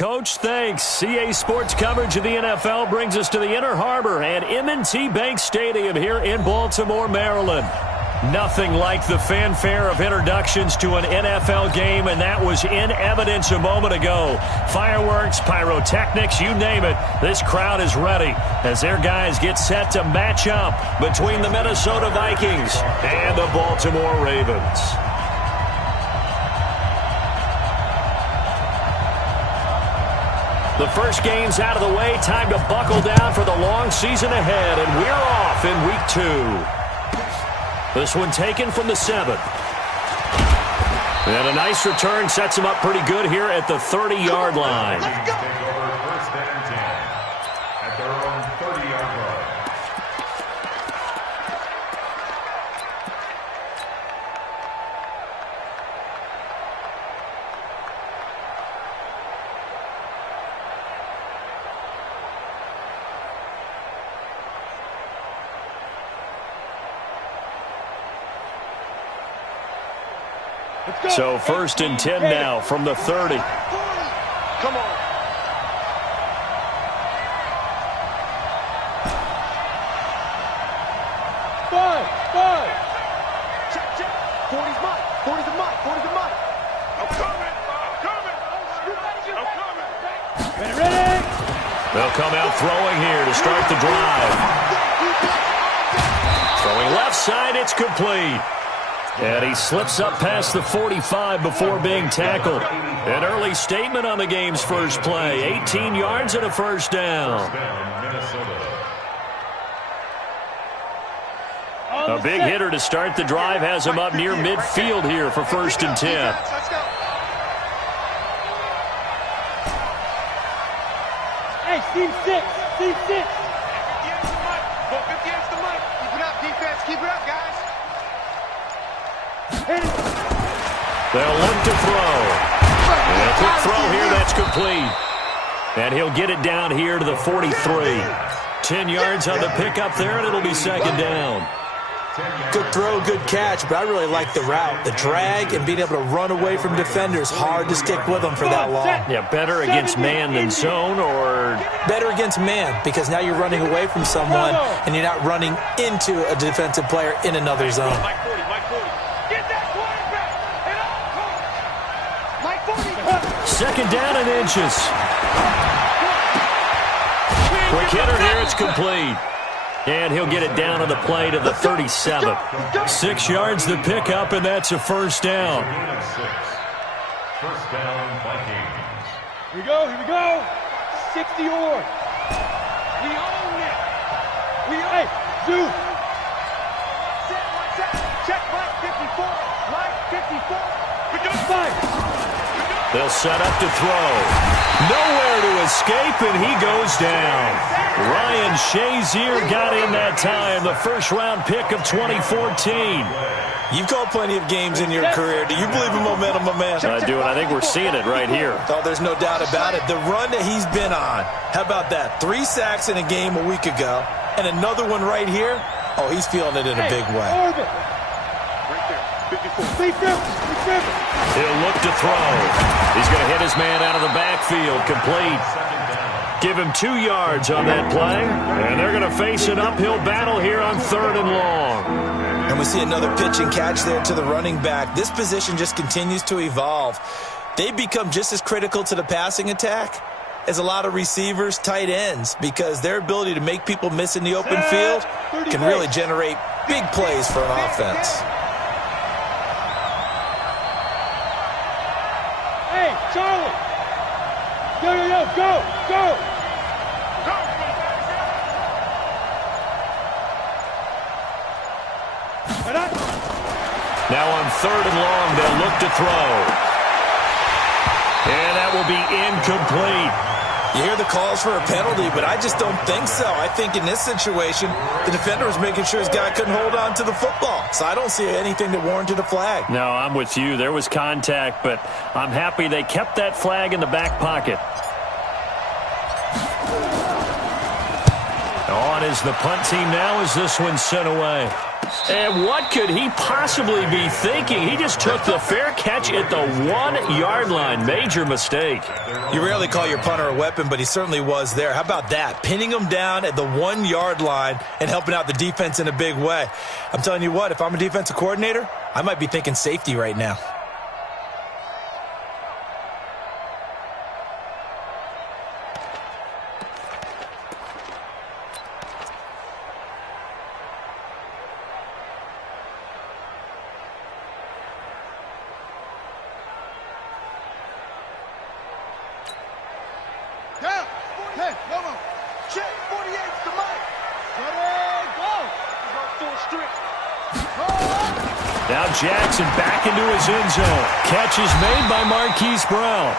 Coach. Thanks. CA Sports coverage of the NFL brings us to the Inner Harbor and M&T Bank Stadium here in Baltimore, Maryland. Nothing like the fanfare of introductions to an NFL game, and that was in evidence a moment ago. Fireworks, pyrotechnics, you name it. This crowd is ready as their guys get set to match up between the Minnesota Vikings and the Baltimore Ravens. The first game's out of the way. Time to buckle down for the long season ahead, and we're off in week 2. This one taken from the 7th. And a nice return sets him up pretty good here at the 30-yard line. Let's go. Take over 1st and 10 at their own 30-yard line. So 1st and 10 now from the 30. Come on. Five. Check. 40's mine. 40's a mine. 40's a mine. I'm coming. Ready. They'll come out throwing here to start the drive. Throwing left side, it's complete. And he slips up past the 45 before being tackled. An early statement on the game's first play. 18 yards and a first down. A big hitter to start the drive has him up near midfield here for 1st and 10. Let's go. Hey, Steve 6. Steve 6. 58's the mic. Keep it up, defense. Keep it up, guys. They'll look to throw. And a quick throw here, that's complete. And he'll get it down here to the 43. 10 yards on the pickup there, and it'll be 2nd down. Good throw, good catch, but I really like the route. The drag and being able to run away from defenders, hard to stick with them for that long. Yeah, better against man than zone, or? Better against man, because now you're running away from someone, and you're not running into a defensive player in another zone. Mike 40. Get that quarterback. And Mike 40. 2nd down and inches. Quick hitter here, it's complete. And he'll get it down on the play to the 37. 6 yards the pickup, and that's a 1st down. 1st down, Vikings. Here we go. 60 or. We own it. Hey, Zoo. Check Mike 54. Mike 54. We do Five. They'll set up to throw. Nowhere to escape, and he goes down. Ryan Shazier got in that time, the first-round pick of 2014. You've called plenty of games in your career. Do you believe in momentum, my man? I do, and I think we're seeing it right here. Oh, there's no doubt about it. The run that he's been on, how about that? 3 sacks in a game a week ago, and another one right here. Oh, he's feeling it in a big way. Orbit. right there. 54. He'll look to throw. He's going to hit his man out of the backfield, complete. Give him 2 yards on that play, and they're going to face an uphill battle here on 3rd and long. And we see another pitch and catch there to the running back. This position just continues to evolve. They become just as critical to the passing attack as a lot of receivers, tight ends, because their ability to make people miss in the open field can really generate big plays for an offense. Hey, Charlie. Go. Now on 3rd and long, they'll look to throw. And that will be incomplete. You hear the calls for a penalty, but I just don't think so. I think in this situation, the defender was making sure his guy couldn't hold on to the football. So I don't see anything that warranted a flag. No, I'm with you. There was contact, but I'm happy they kept that flag in the back pocket. On is the punt team now as this one's sent away. And what could he possibly be thinking? He just took the fair catch at the 1-yard line. Major mistake. You rarely call your punter a weapon, but he certainly was there. How about that? Pinning him down at the 1-yard line and helping out the defense in a big way. I'm telling you what, if I'm a defensive coordinator, I might be thinking safety right now. Now Jackson back into his end zone. Catch is made by Marquise Brown.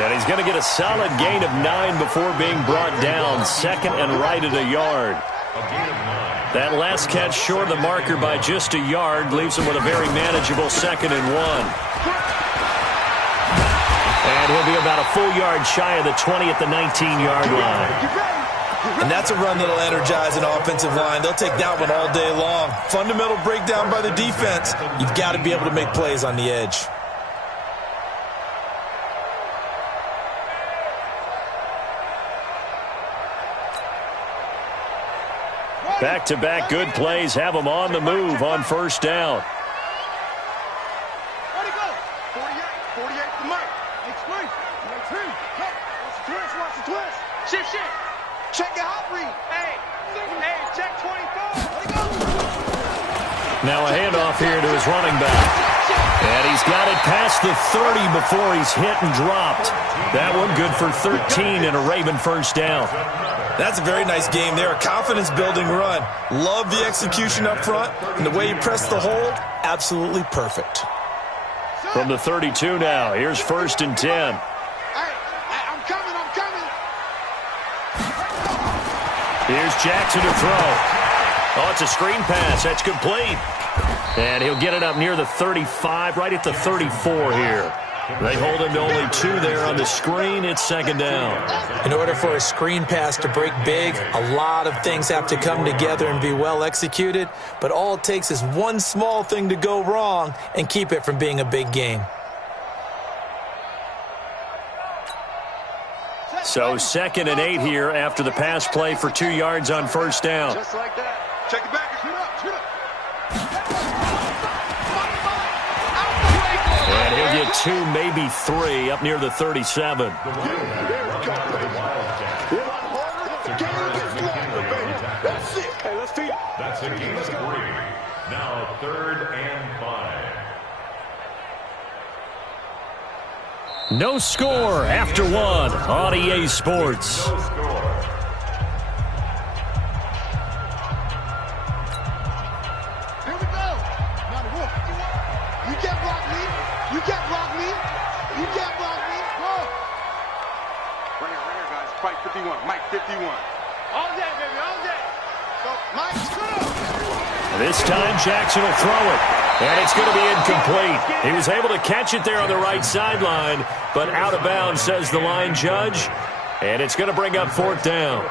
And he's going to get a solid gain of 9 before being brought down. Second and right at a yard. That last catch short of the marker by just a yard leaves him with a very manageable 2nd and 1. And he'll be about a full yard shy of the 20 at the 19-yard line. And that's a run that'll energize an offensive line. They'll take that one all day long. Fundamental breakdown by the defense. You've got to be able to make plays on the edge. Back-to-back good plays have them on the move on first down. Where'd he go? 48 to Mike. Watch the twist. Shift. Check your hot read. Hey, check 24. Where'd he go? Now a handoff here to his running back. And he's got it past the 30 before he's hit and dropped. That one good for 13 and a Raven first down. That's a very nice game there. A confidence-building run. Love the execution up front. And the way you press the hold, absolutely perfect. From the 32 now, here's 1st and 10. Hey, I'm coming. Here's Jackson to throw. Oh, it's a screen pass. That's complete. And he'll get it up near the 35, right at the 34 here. They hold him to only 2 there on the screen. It's 2nd down. In order for a screen pass to break big, a lot of things have to come together and be well executed. But all it takes is one small thing to go wrong and keep it from being a big game. So 2nd and 8 here after the pass play for 2 yards on first down. Just like that. Check it back. Shoot up. And he'll get 2, maybe 3 up near the 37. That's it. Hey, let's feed it. That's a gain of 3. Now 3rd and 5. No score after 1 on EA Sports. No score. Here we go. Now the wolf. You can't block me. You can't block me. You can't block me. Go. Right here, guys. Fight 51. Mike 51. All day, baby. All day. Go, Mike. Go. This time Jackson will throw it. And it's going to be incomplete. He was able to catch it there on the right sideline, but out of bounds, says the line judge. And it's going to bring up 4th down.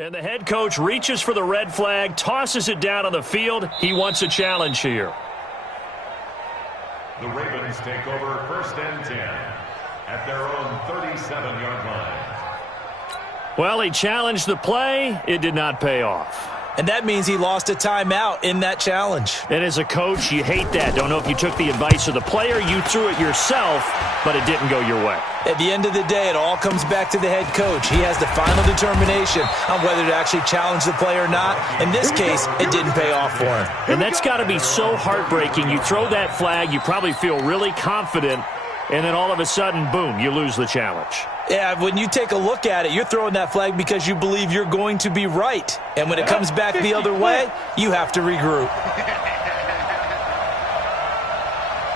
And the head coach reaches for the red flag, tosses it down on the field. He wants a challenge here. The Ravens take over 1st and 10 at their own 37-yard line. Well, he challenged the play. It did not pay off. And that means he lost a timeout in that challenge. And as a coach, you hate that. Don't know if you took the advice of the player. You threw it yourself, but it didn't go your way. At the end of the day, it all comes back to the head coach. He has the final determination on whether to actually challenge the play or not. In this case, it didn't pay off for him. And that's got to be so heartbreaking. You throw that flag, you probably feel really confident, and then all of a sudden, boom, you lose the challenge. Yeah, when you take a look at it, you're throwing that flag because you believe you're going to be right. And when it comes back the other way, you have to regroup.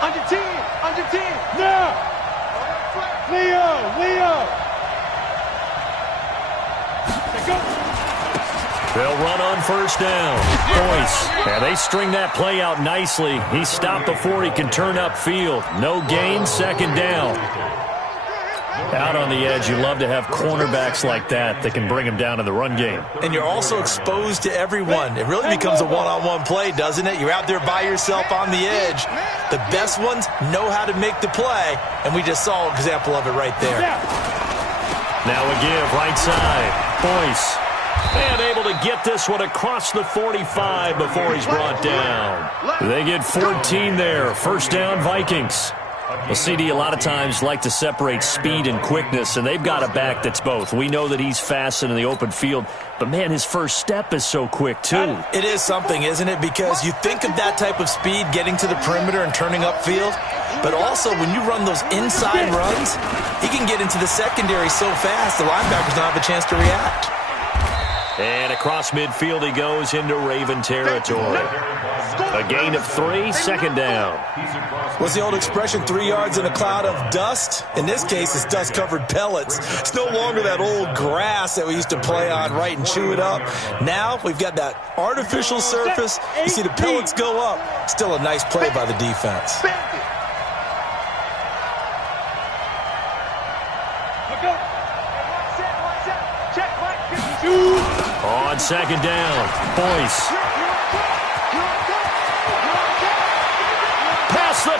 Under 10. Now! Leo! Go! They'll run on first down. Boyce. And they string that play out nicely. He stopped before he can turn upfield. No gain, second down. Out on the edge, you love to have cornerbacks like that can bring him down in the run game. And you're also exposed to everyone. It really becomes a one-on-one play, doesn't it? You're out there by yourself on the edge. The best ones know how to make the play, and we just saw an example of it right there. Now a give, right side. Boyce. And able to get this one across the 45 before he's brought down. They get 14 there. First down, Vikings. Well, CD, a lot of times like to separate speed and quickness, and they've got a back that's both. We know that he's fast in the open field, but, man, his first step is so quick, too. It is something, isn't it? Because you think of that type of speed getting to the perimeter and turning upfield, but also when you run those inside runs, he can get into the secondary so fast the linebackers don't have a chance to react. And across midfield he goes into Raven territory. A gain of 3, second down. What's the old expression, 3 yards in a cloud of dust? In this case, it's dust-covered pellets. It's no longer that old grass that we used to play on, right, and chew it up. Now we've got that artificial surface. You see the pellets go up. Still a nice play by the defense. On second down, Boyce. Past the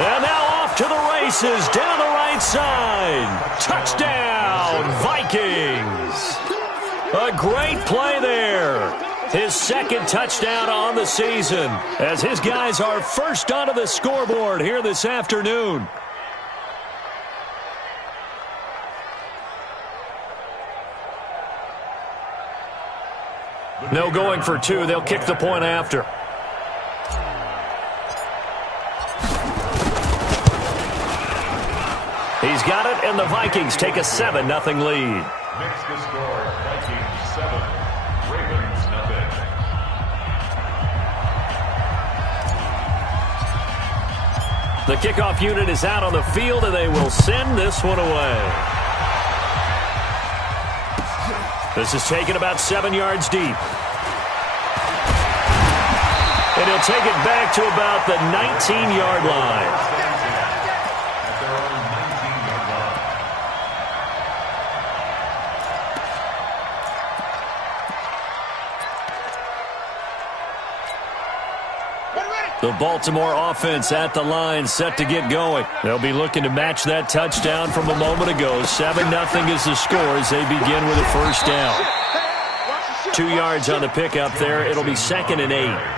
and now off to the races down the right side. Touchdown, Vikings. A great play there. His second touchdown on the season as his guys are first onto the scoreboard here this afternoon. No going for 2. They'll kick the point after. He's got it, and the Vikings take a 7-0 lead. Makes the score Vikings 7, Ravens nothing. The kickoff unit is out on the field, and they will send this one away. This is taken about 7 yards deep. And he'll take it back to about the 19-yard line. At their own 19-yard line. The Baltimore offense at the line, set to get going. They'll be looking to match that touchdown from a moment ago. 7-0 is the score as they begin with a first down. 2 yards on the pickup there. It'll be 2nd and 8.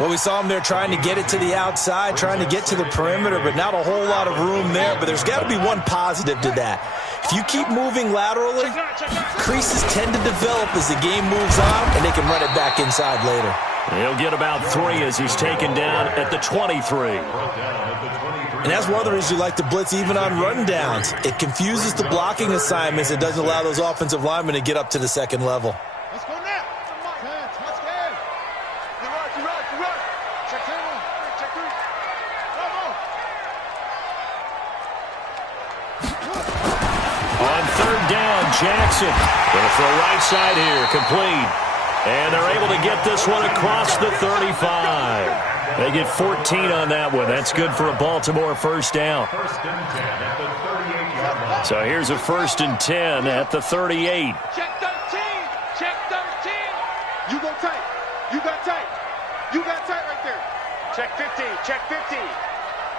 Well, we saw him there trying to get it to the outside, trying to get to the perimeter, but not a whole lot of room there. But there's got to be one positive to that. If you keep moving laterally, creases tend to develop as the game moves on, and they can run it back inside later. He'll get about 3 as he's taken down at the 23. And that's one of the reasons you like to blitz even on rundowns. It confuses the blocking assignments. It doesn't allow those offensive linemen to get up to the second level. Let's go now. Touchdown. You run. Check 2. Check 3. On third down, Jackson. Going to throw right side here, complete. And they're able to get this one across the 35. They get 14 on that one. That's good for a Baltimore first down. First and 10 at the 38-yard line. So here's a 1st and 10 at the 38. Check 13. Check 13. You go tight. You got tight. You got tight right there. Check 15. Check 15.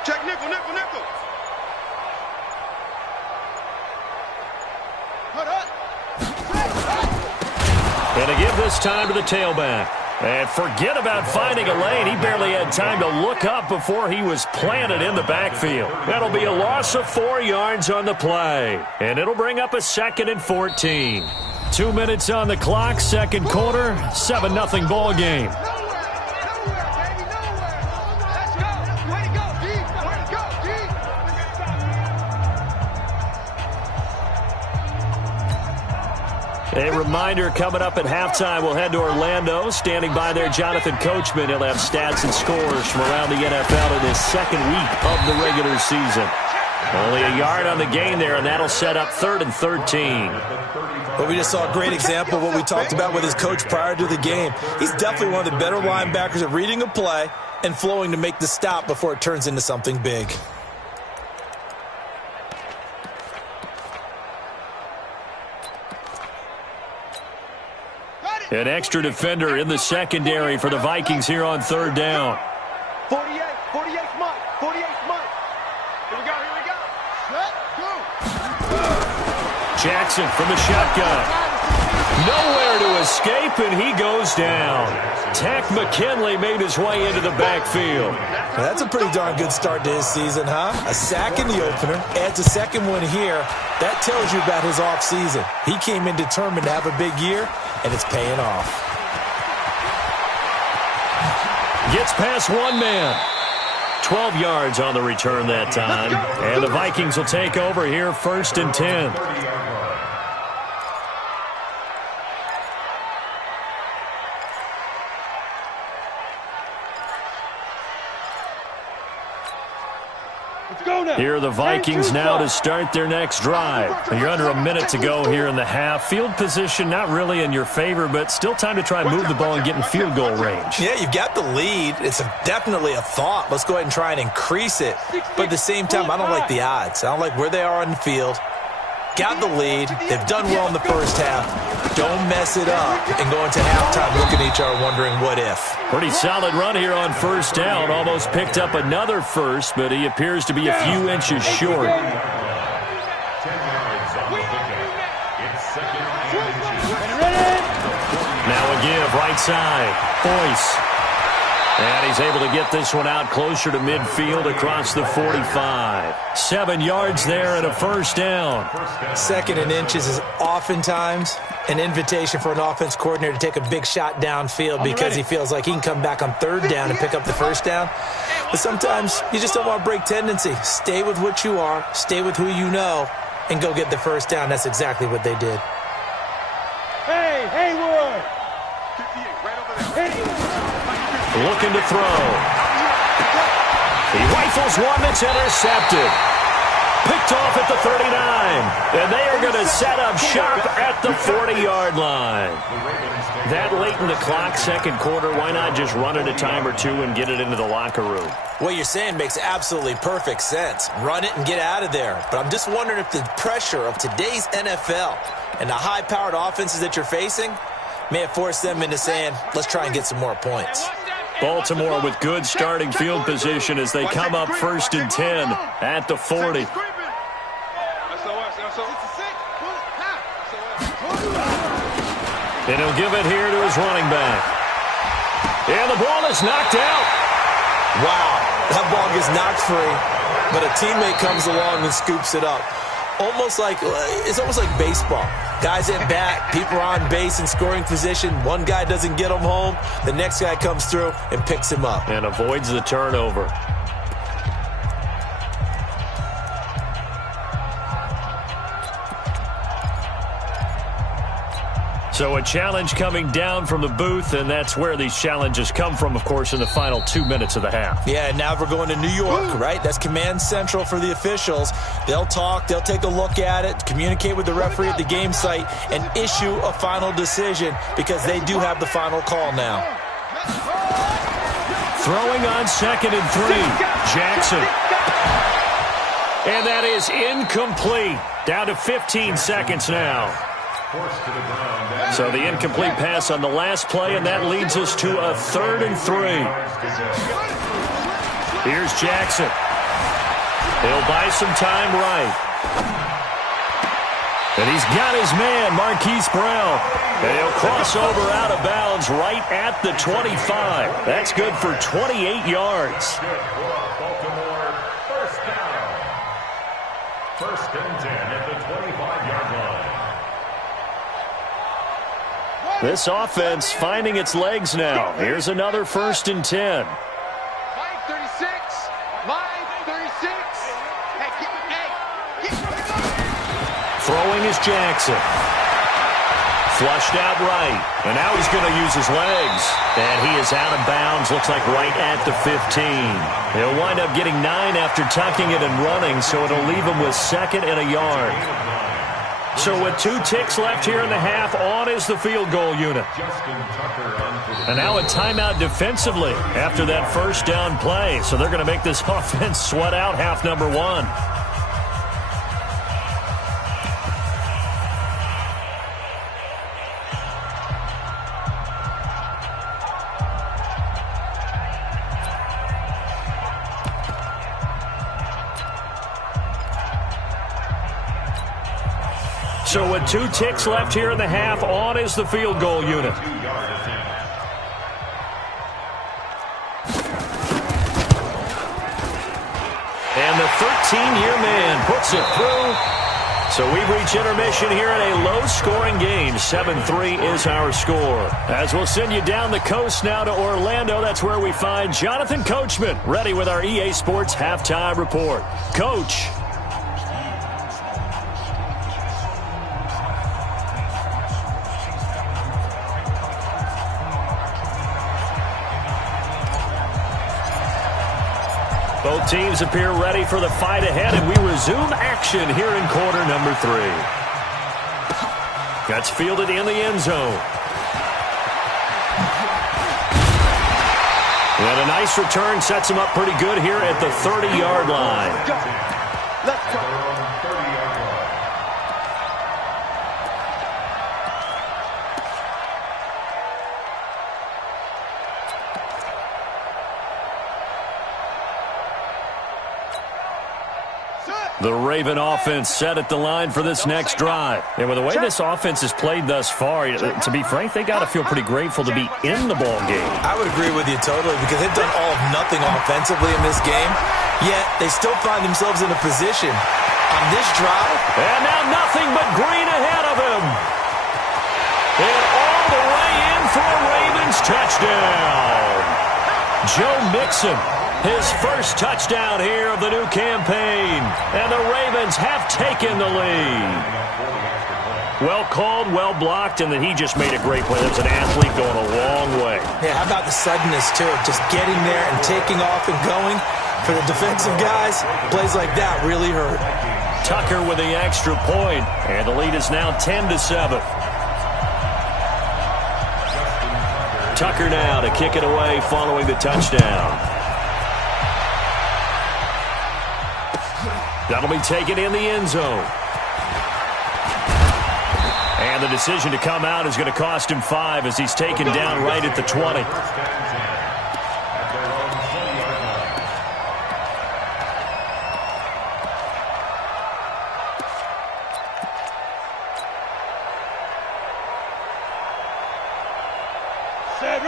Check nickel. Hold up. And to give this time to the tailback. And forget about finding a lane. He barely had time to look up before he was planted in the backfield. That'll be a loss of 4 yards on the play. And it'll bring up a 2nd and 14. 2 minutes on the clock, second quarter, 7-0 ball game. A reminder, coming up at halftime, we'll head to Orlando. Standing by there, Jonathan Coachman. He'll have stats and scores from around the NFL in his second week of the regular season. Only a yard on the game there, and that'll set up 3rd and 13. Well, we just saw a great example of what we talked about with his coach prior to the game. He's definitely one of the better linebackers at reading a play and flowing to make the stop before it turns into something big. An extra defender in the secondary for the Vikings here on third down. 48 Mike. 48 Mike. Here we go. Set, go. Jackson from the shotgun. Nowhere to escape, and he goes down. Tack McKinley made his way into the backfield. Now, that's a pretty darn good start to his season, huh? A sack in the opener, adds a second one here. That tells you about his offseason. He came in determined to have a big year, and it's paying off. Gets past one man. 12 yards on the return that time. And the Vikings will take over here 1st and 10. Here are the Vikings now to start their next drive. And you're under a minute to go here in the half. Field position not really in your favor, but still time to try and move the ball and get in field goal range. Yeah, you've got the lead. It's definitely a thought. Let's go ahead and try and increase it. But at the same time, I don't like the odds. I don't like where they are on the field. Got the lead. They've done well in the first half. Don't mess it up and go into halftime looking at each other wondering what if. Pretty solid run here on first down. Almost picked up another first, but he appears to be a few inches short. 10 yards on the pickup. It's 2nd and inches. Now a give right side. Boyce. And he's able to get this one out closer to midfield across the 45. 7 yards there and a first down. 2nd and inches is oftentimes an invitation for an offense coordinator to take a big shot downfield because he feels like he can come back on 3rd down and pick up the first down. But sometimes you just don't want to break tendency. Stay with what you are, stay with who you know, and go get the first down. That's exactly what they did. Hey, Haywood. 58, right over there. Looking to throw. He rifles one that's intercepted. Picked off at the 39. And they are going to set up shop at the 40-yard line. That late in the clock, second quarter, why not just run it a time or two and get it into the locker room? What you're saying makes absolutely perfect sense. Run it and get out of there. But I'm just wondering if the pressure of today's NFL and the high-powered offenses that you're facing may have forced them into saying, let's try and get some more points. Baltimore with good starting field position as they come up 1st and 10 at the 40. And he'll give it here to his running back. And the ball is knocked out. Wow, that ball gets knocked free, but a teammate comes along and scoops it up. It's almost like baseball. Guys at bat, people are on base in scoring position. One guy doesn't get him home. The next guy comes through and picks him up. And avoids the turnover. So a challenge coming down from the booth, and that's where these challenges come from, of course, in the final 2 minutes of the half. Yeah, now we're going to New York, right? That's command central for the officials. They'll talk, they'll take a look at it, communicate with the referee at the game site, and issue a final decision because they do have the final call now. Throwing on 2nd and 3. Jackson. And that is incomplete. Down to 15 seconds now. So the incomplete pass on the last play, and that leads us to a 3rd and 3. Here's Jackson. He'll buy some time right. And he's got his man, Marquise Brown. And he'll cross over out of bounds right at the 25. That's good for 28 yards. Baltimore, first down. 1st and 10 at the 25-yard line. This offense finding its legs now. Here's another 1st and 10. Line 36. Line 36. Throwing is Jackson. Flushed out right. And now he's going to use his legs. And he is out of bounds. Looks like right at the 15. He'll wind up getting 9 after tucking it and running, so it'll leave him with 2nd and a yard. So with 2 ticks left here in the half, on is the field goal unit. And now a timeout defensively after that first down play. So they're going to make this offense sweat out half number 1. So with 2 ticks left here in the half, on is the field goal unit. And the 13-year man puts it through. So we've reached intermission here in a low-scoring game. 7-3 is our score. As we'll send you down the coast now to Orlando, that's where we find Jonathan Coachman, ready with our EA Sports Halftime Report. Coach. Both teams appear ready for the fight ahead, and we resume action here in quarter number 3. That's fielded in the end zone. And a nice return sets him up pretty good here at the 30-yard line. Let's go. The Raven offense set at the line for this next drive. And with the way this offense has played thus far, to be frank, they got to feel pretty grateful to be in the ball game. I would agree with you totally because they've done all of nothing offensively in this game, yet they still find themselves in a position on this drive. And now nothing but green ahead of him. And all the way in for a Ravens touchdown. Joe Mixon. His first touchdown here of the new campaign. And the Ravens have taken the lead. Well called, well blocked, and then he just made a great play. There's an athlete going a long way. Yeah, how about the suddenness, too, of just getting there and taking off and going? For the defensive guys, plays like that really hurt. Tucker with the extra point, and the lead is now 10-7. Tucker now to kick it away following the touchdown. That'll be taken in the end zone. And the decision to come out is going to cost him 5 as he's taken down right at the 20.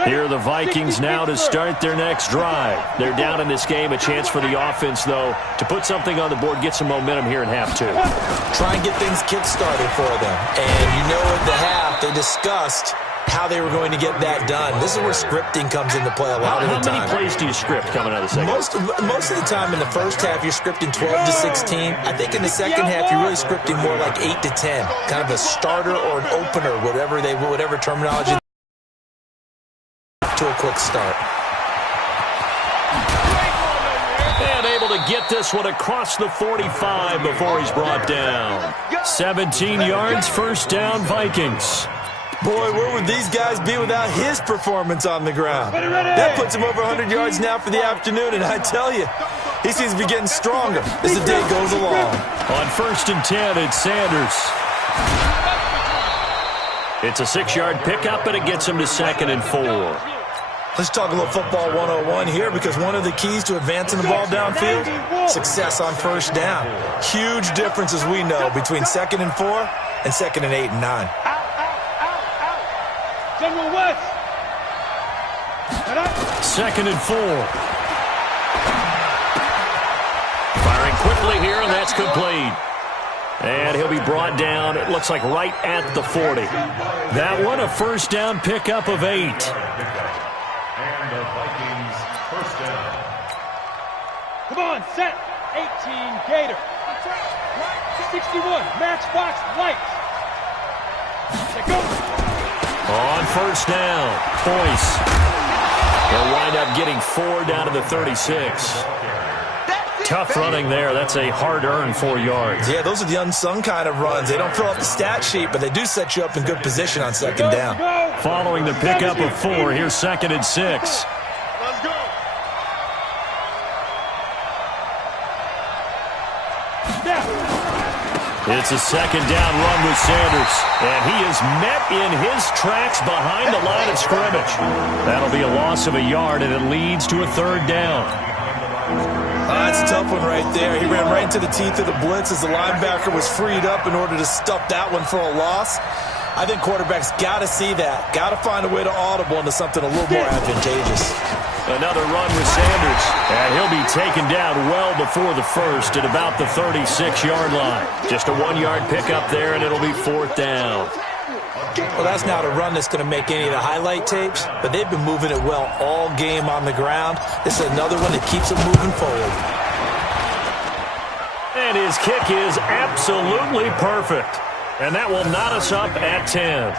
Here are the Vikings now to start their next drive. They're down in this game. A chance for the offense, though, to put something on the board, get some momentum here in half 2. Try and get things kick-started for them. And you know at the half, they discussed how they were going to get that done. This is where scripting comes into play a lot of the time. How many plays do you script coming out of the second? Most of the time in the first half, you're scripting 12 to 16. I think in the second half, you're really scripting more like 8 to 10. Kind of a starter or an opener, whatever terminology. To a quick start. And able to get this one across the 45 before he's brought down. 17 yards, first down, Vikings. Boy, where would these guys be without his performance on the ground? That puts him over 100 yards now for the afternoon, and I tell you, he seems to be getting stronger as the day goes along. On 1st and 10, it's Sanders. It's a 6-yard pickup, and it gets him to 2nd and 4. Let's talk a little football 101 here because one of the keys to advancing the ball downfield, success on first down. Huge difference, as we know, between 2nd and 4 and 2nd and 8 and 9. General West. 2nd and 4. Firing quickly here, and that's complete. And he'll be brought down, it looks like right at the 40. That one, a first down pickup of 8. And the Vikings first down. Come on, set. 18, Gator. 61, Matchbox Lights. Go. On first down, Boyce. They'll wind up getting 4 down to the 36. Tough running there. That's a hard-earned 4 yards. Yeah, those are the unsung kind of runs. They don't fill up the stat sheet, but they do set you up in good position on second down. Following the pickup of 4, here's 2nd and 6. Let's go. It's a 2nd down run with Sanders, and he is met in his tracks behind the line of scrimmage. That'll be a loss of a yard, and it leads to a 3rd down. That's a tough one right there. He ran right into the teeth of the blitz as the linebacker was freed up in order to stuff that one for a loss. I think quarterbacks got to see that, got to find a way to audible into something a little more advantageous. Another run with Sanders, and he'll be taken down well before the first at about the 36-yard line. Just a 1-yard pickup there, and it'll be 4th down. Well, that's not a run that's going to make any of the highlight tapes, but they've been moving it well all game on the ground. This is another one that keeps them moving forward. And his kick is absolutely perfect. And that will knot us up at 10.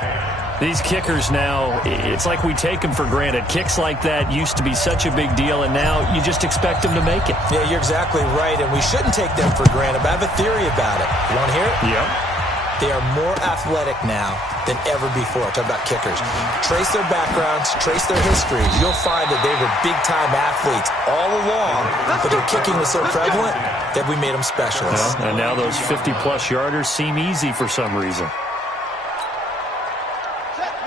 These kickers now, it's like we take them for granted. Kicks like that used to be such a big deal, and now you just expect them to make it. Yeah, you're exactly right, and we shouldn't take them for granted, but I have a theory about it. You want to hear it? Yep. They are more athletic now than ever before. Talk about kickers. Trace their backgrounds, trace their history. You'll find that they were big-time athletes all along, but their kicking was so prevalent that we made them specialists. Yeah, and now those 50-plus yarders seem easy for some reason.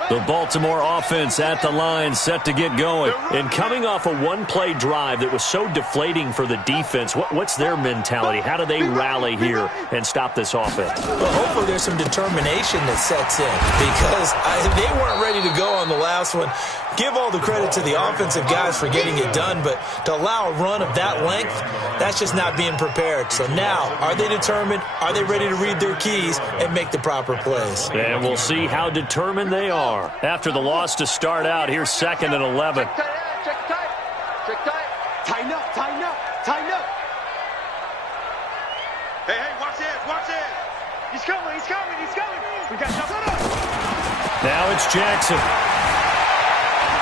The Baltimore offense at the line, set to get going. And coming off a one-play drive that was so deflating for the defense, what's their mentality? How do they rally here and stop this offense? Well, hopefully there's some determination that sets in, because they weren't ready to go on the last one. Give all the credit to the offensive guys for getting it done, but to allow a run of that length, that's just not being prepared. So now, are they determined? Are they ready to read their keys and make the proper plays? And we'll see how determined they are. After the loss to start out, here's 2nd and 11. Check tight. Check tight. Tighten up, tighten up, tighten up. Hey, watch this, watch this. He's coming, he's coming, he's coming. We got nothing. Now it's Jackson.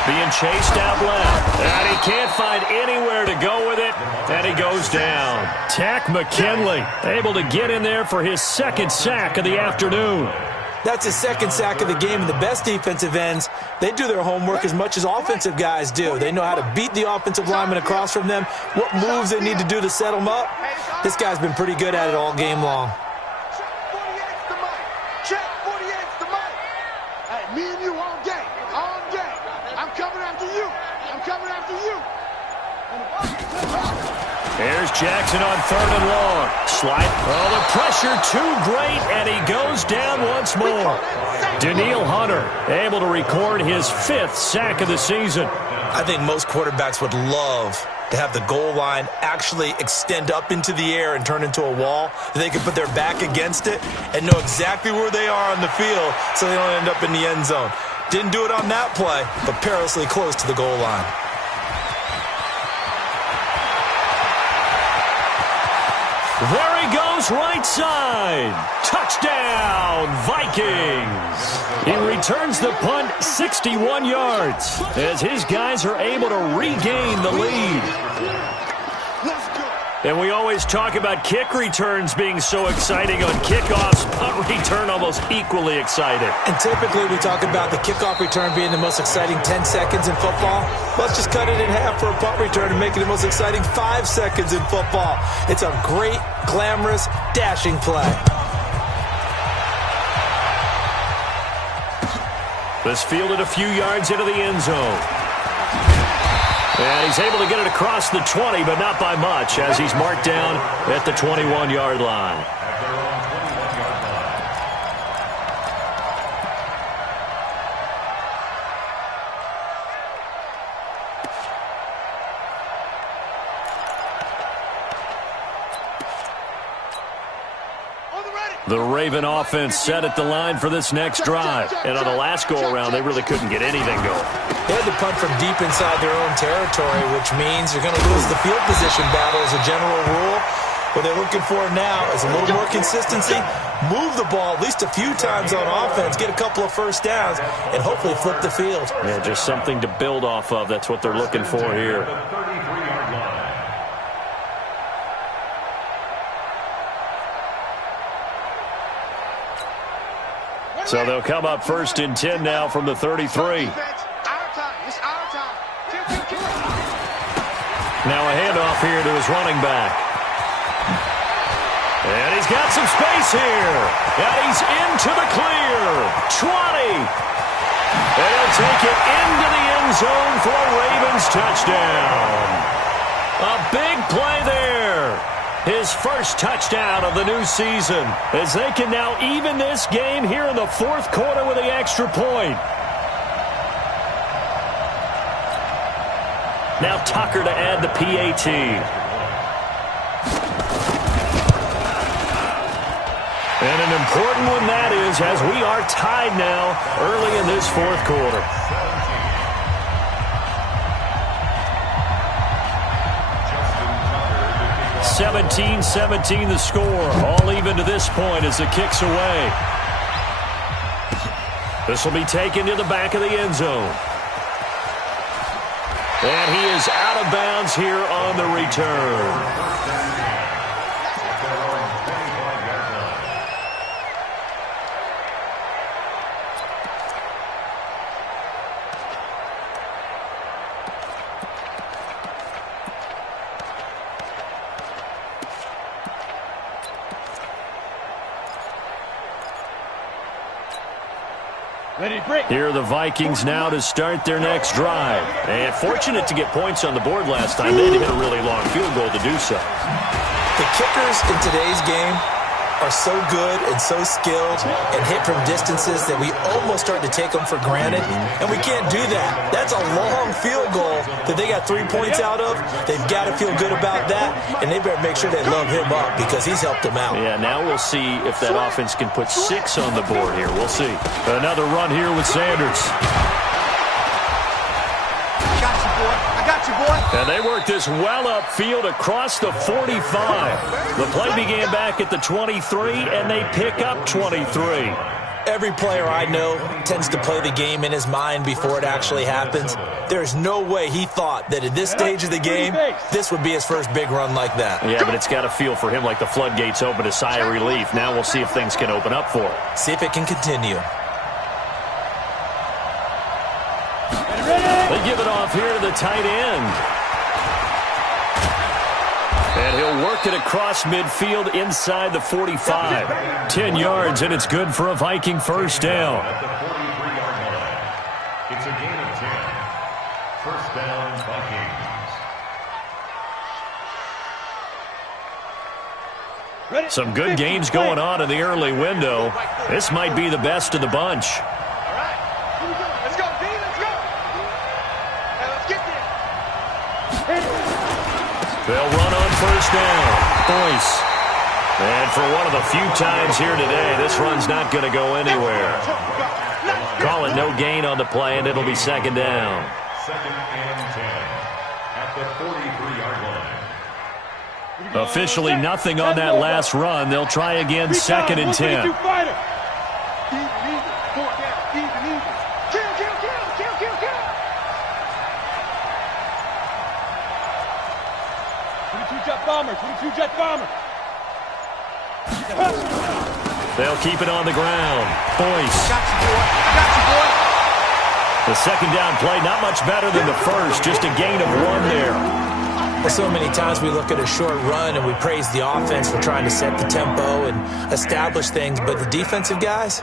Being chased out left. And he can't find anywhere to go with it. And he goes down. Tack McKinley able to get in there for his 2nd sack of the afternoon. That's his 2nd sack of the game, and the best defensive ends, they do their homework as much as offensive guys do. They know how to beat the offensive lineman across from them, what moves they need to do to set them up. This guy's been pretty good at it all game long. Check 48's the mic. Hey, me and you all day, all day. I'm coming after you. I'm coming after you. Here's Jackson on 3rd and long. Slide. Oh, the pressure too great, and he goes down once more. Danielle Hunter able to record his 5th sack of the season. I think most quarterbacks would love to have the goal line actually extend up into the air and turn into a wall. They can put their back against it and know exactly where they are on the field so they don't end up in the end zone. Didn't do it on that play, but perilously close to the goal line. There he goes, right side. Touchdown, Vikings. He returns the punt 61 yards as his guys are able to regain the lead. And we always talk about kick returns being so exciting on kickoffs. Punt return almost equally exciting. And typically we talk about the kickoff return being the most exciting 10 seconds in football. Let's just cut it in half for a punt return and make it the most exciting 5 seconds in football. It's a great, glamorous, dashing play. This fielded a few yards into the end zone. And he's able to get it across the 20, but not by much, as he's marked down at the 21-yard line. The Raven offense set at the line for this next drive. And on the last go-around, they really couldn't get anything going. They had to punt from deep inside their own territory, which means you're going to lose the field position battle as a general rule. What they're looking for now is a little more consistency, move the ball at least a few times on offense, get a couple of first downs, and hopefully flip the field. Yeah, just something to build off of. That's what they're looking for here. So they'll come up 1st and 10 now from the 33. Now a handoff here to his running back. And he's got some space here. And he's into the clear. 20. And he'll take it into the end zone for a Ravens touchdown. A big play there. His first touchdown of the new season, as they can now even this game here in the 4th quarter with the extra point. Now Tucker to add the PAT. And an important one that is, as we are tied now early in this 4th quarter. 17-17 the score. All even to this point as the kick's away. This will be taken to the back of the end zone. And he is out of bounds here on the return. Here are the Vikings now to start their next drive. And fortunate to get points on the board last time. They had to hit a really long field goal to do so. The kickers in today's game are so good and so skilled and hit from distances that we almost start to take them for granted. And we can't do that. That's a long field goal that they got 3 points out of. They've got to feel good about that, and they better make sure they love him up because he's helped them out. Yeah, now we'll see if that offense can put 6 on the board here. We'll see. Another run here with Sanders. And they work this well upfield across the 45. The play began back at the 23, and they pick up 23. Every player I know tends to play the game in his mind before it actually happens. There's no way he thought that at this stage of the game, this would be his first big run like that. Yeah, but it's got to feel for him like the floodgates open, a sigh of relief. Now we'll see if things can open up for him. See if it can continue. They give it off here to the tight end. And he'll work it across midfield inside the 45. 10 yards, and it's good for a Viking first down. At the 43-yard line. It's a gain of 10. First down, Vikings. Some good games going on in the early window. This might be the best of the bunch. They'll run on first down. Boyce. And for one of the few times here today, this run's not going to go anywhere. Call it no gain on the play, and it'll be second down. Second and 10 at the 43-yard line. Officially nothing on that last run. They'll try again, second and 10. Two-jet bomber. They'll keep it on the ground. Boyce. Got you, boy. The second down play, not much better than the first. Just a gain of 1 there. Well, so many times we look at a short run and we praise the offense for trying to set the tempo and establish things. But the defensive guys,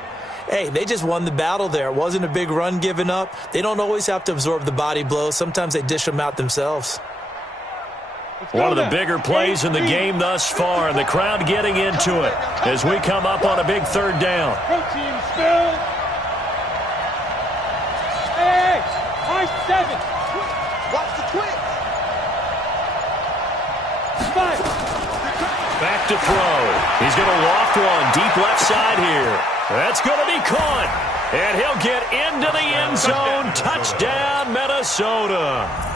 hey, they just won the battle there. It wasn't a big run given up. They don't always have to absorb the body blows. Sometimes they dish them out themselves. One of the bigger plays in the game thus far, and the crowd getting into it as we come up on a big third down. Protein spill. Hey, high 7. Watch the twins. 5. Back to throw. He's going to loft one deep left side here. That's going to be caught. And he'll get into the end zone. Touchdown, Minnesota.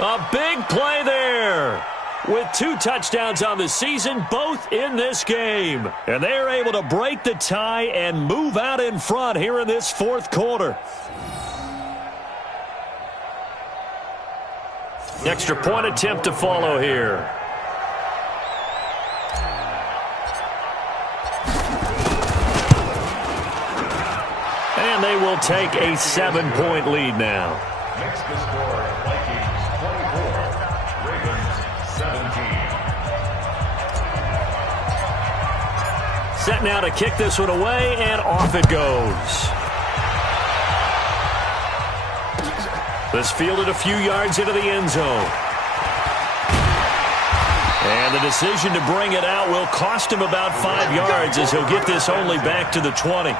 A big play there with 2 touchdowns on the season, both in this game. And they're able to break the tie and move out in front here in this 4th quarter. Extra point attempt to follow here. they will take a 7-point lead now. Makes the score Vikings 24, Ravens 17. Set now to kick this one away, and off it goes. This fielded a few yards into the end zone. And the decision to bring it out will cost him about 5 yards as he'll get this only back to the 20.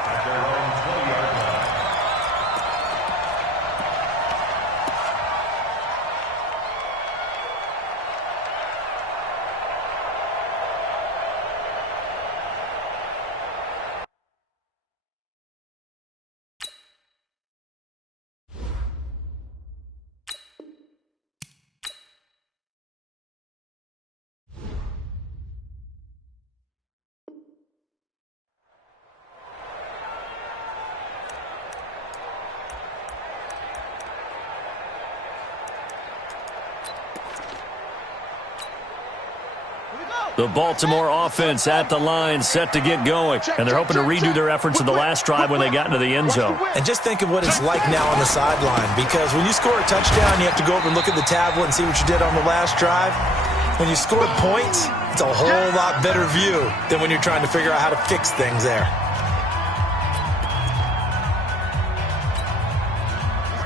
The Baltimore offense at the line, set to get going. And they're hoping to redo their efforts in the last drive when they got into the end zone. And just think of what it's like now on the sideline, because when you score a touchdown, you have to go over and look at the tablet and see what you did on the last drive. When you score points, it's a whole lot better view than when you're trying to figure out how to fix things there.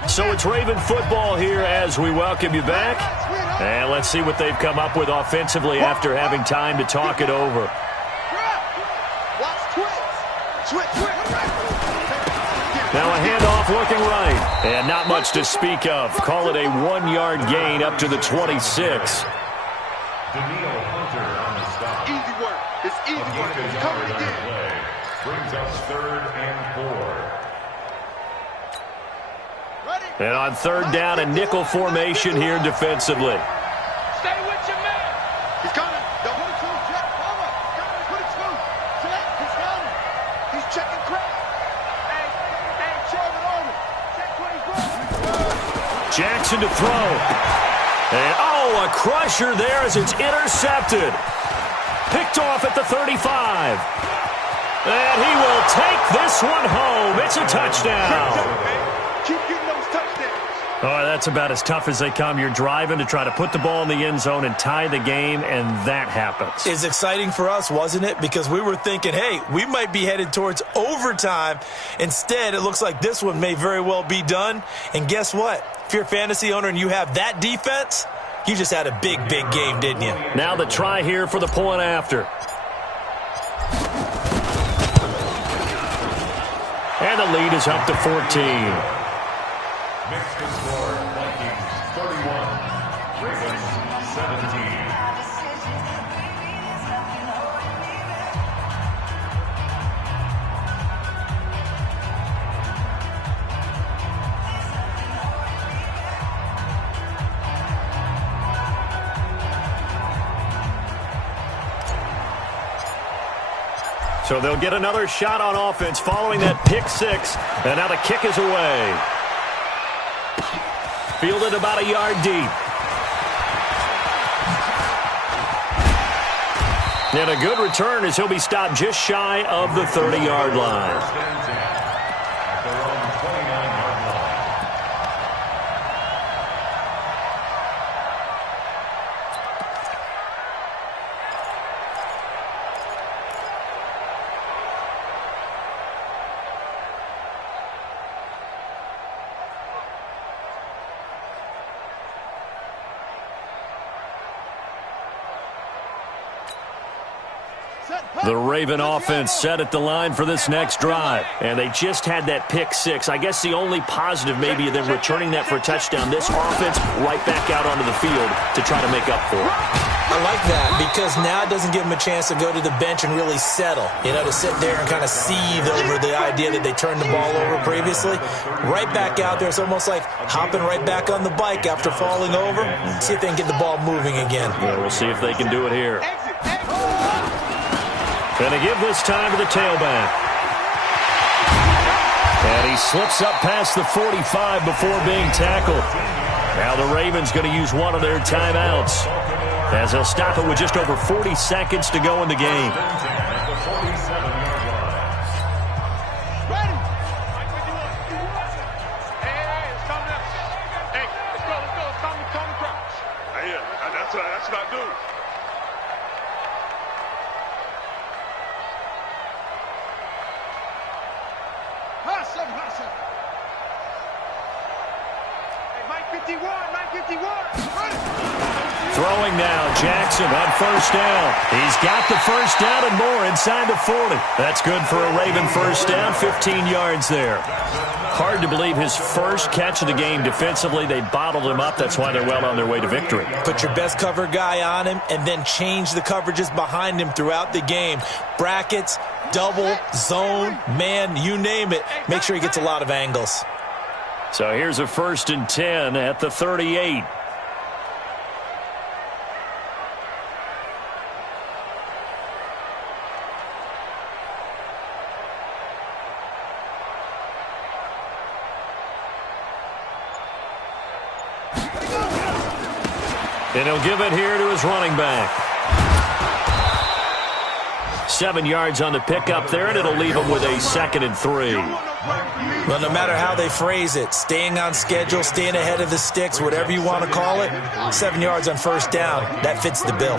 So it's Raven football here as we welcome you back. And let's see what they've come up with offensively after having time to talk it over. Now a handoff looking right. And not much to speak of. Call it a 1-yard gain up to the 26. Daniil Hunter on the stop. Easy work. It's easy work. It's coming again. Play brings up 3rd and 4. And on 3rd down, a nickel formation here defensively. Stay with your man. He's coming. The 1-2 check. Forward. 22. Check. He's coming. He's checking crap. Hey, Sherman over. Check 24. Jackson to throw. And, a crusher there as it's intercepted. Picked off at the 35. And he will take this one home. It's a touchdown. Keep getting those touchdowns. Oh, that's about as tough as they come. You're driving to try to put the ball in the end zone and tie the game, and that happens. It's exciting for us, wasn't it? Because we were thinking, hey, we might be headed towards overtime. Instead, it looks like this one may very well be done. And guess what? If you're a fantasy owner and you have that defense, you just had a big, big game, didn't you? Now the try here for the point after. And the lead is up to 14. Makes the score Vikings 31, Ravens 17. So they'll get another shot on offense following that pick six. And now the kick is away. Fielded about a yard deep. And a good return as he'll be stopped just shy of the 30-yard line. At their own 29-yard line. The Raven offense set at the line for this next drive. And they just had that pick six. I guess the only positive maybe of them returning that for a touchdown. This offense right back out onto the field to try to make up for it. I like that because now it doesn't give them a chance to go to the bench and really settle. You know, to sit there and kind of seethe over the idea that they turned the ball over previously. Right back out there. It's almost like hopping right back on the bike after falling over. See if they can get the ball moving again. Yeah, we'll see if they can do it here. And they give this time to the tailback. And he slips up past the 45 before being tackled. Now the Ravens going to use one of their timeouts as they'll stop it with just over 40 seconds to go in the game. That's what I do. Hey, Mike 51, Mike 51. Throwing now, Jackson on first down. He's got the first down and more inside the 40. That's good for a Raven first down, 15 yards there. Hard to believe his first catch of the game defensively. They bottled him up. That's why they're well on their way to victory. Put your best cover guy on him and then change the coverages behind him throughout the game. Brackets, double, zone, man, you name it. Make sure he gets a lot of angles. So here's a 1st and 10 at the 38. And he'll give it here to his running back. 7 yards on the pickup there, and it'll leave him with a 2nd and 3. Well, no matter how they phrase it, staying on schedule, staying ahead of the sticks, whatever you want to call it, 7 yards on first down, that fits the bill.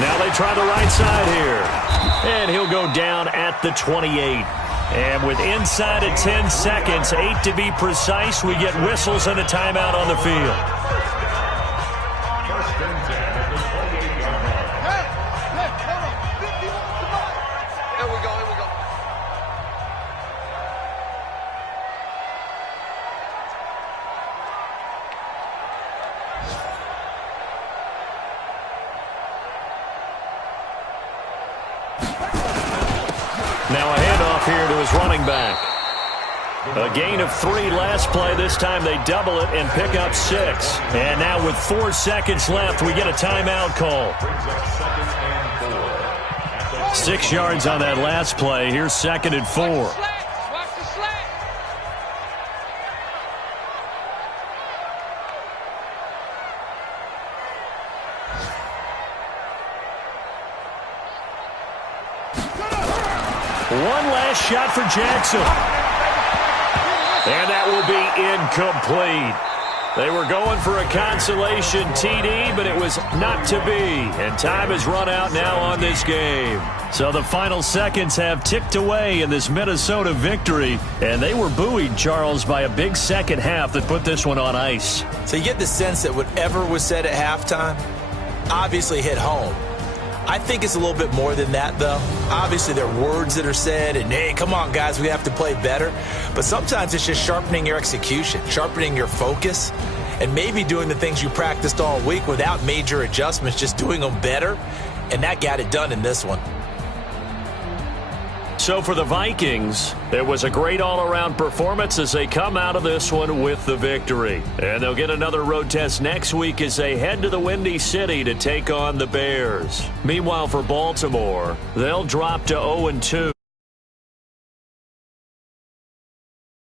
Now they try the right side here. And he'll go down at the 28. And with inside of 10 seconds, 8 to be precise, we get whistles and a timeout on the field. First and 10 at the 28-yard line. Here we go, here we go. Now a handoff here to his running back. A gain of 3 last play. This time they double it and pick up 6. And now with 4 seconds left, we get a timeout call. 6 yards on that last play. Here's 2nd and 4. Watch the slack. One last shot for Jackson. And that will be incomplete. They were going for a consolation TD, but it was not to be. And time has run out now on this game. So the final seconds have ticked away in this Minnesota victory. And they were buoyed, Charles, by a big second half that put this one on ice. So you get the sense that whatever was said at halftime obviously hit home. I think it's a little bit more than that, though. Obviously, there are words that are said, and, hey, come on, guys, we have to play better. But sometimes it's just sharpening your execution, sharpening your focus, and maybe doing the things you practiced all week without major adjustments, just doing them better. And that got it done in this one. So for the Vikings, it was a great all-around performance as they come out of this one with the victory. And they'll get another road test next week as they head to the Windy City to take on the Bears. Meanwhile, for Baltimore, they'll drop to 0-2.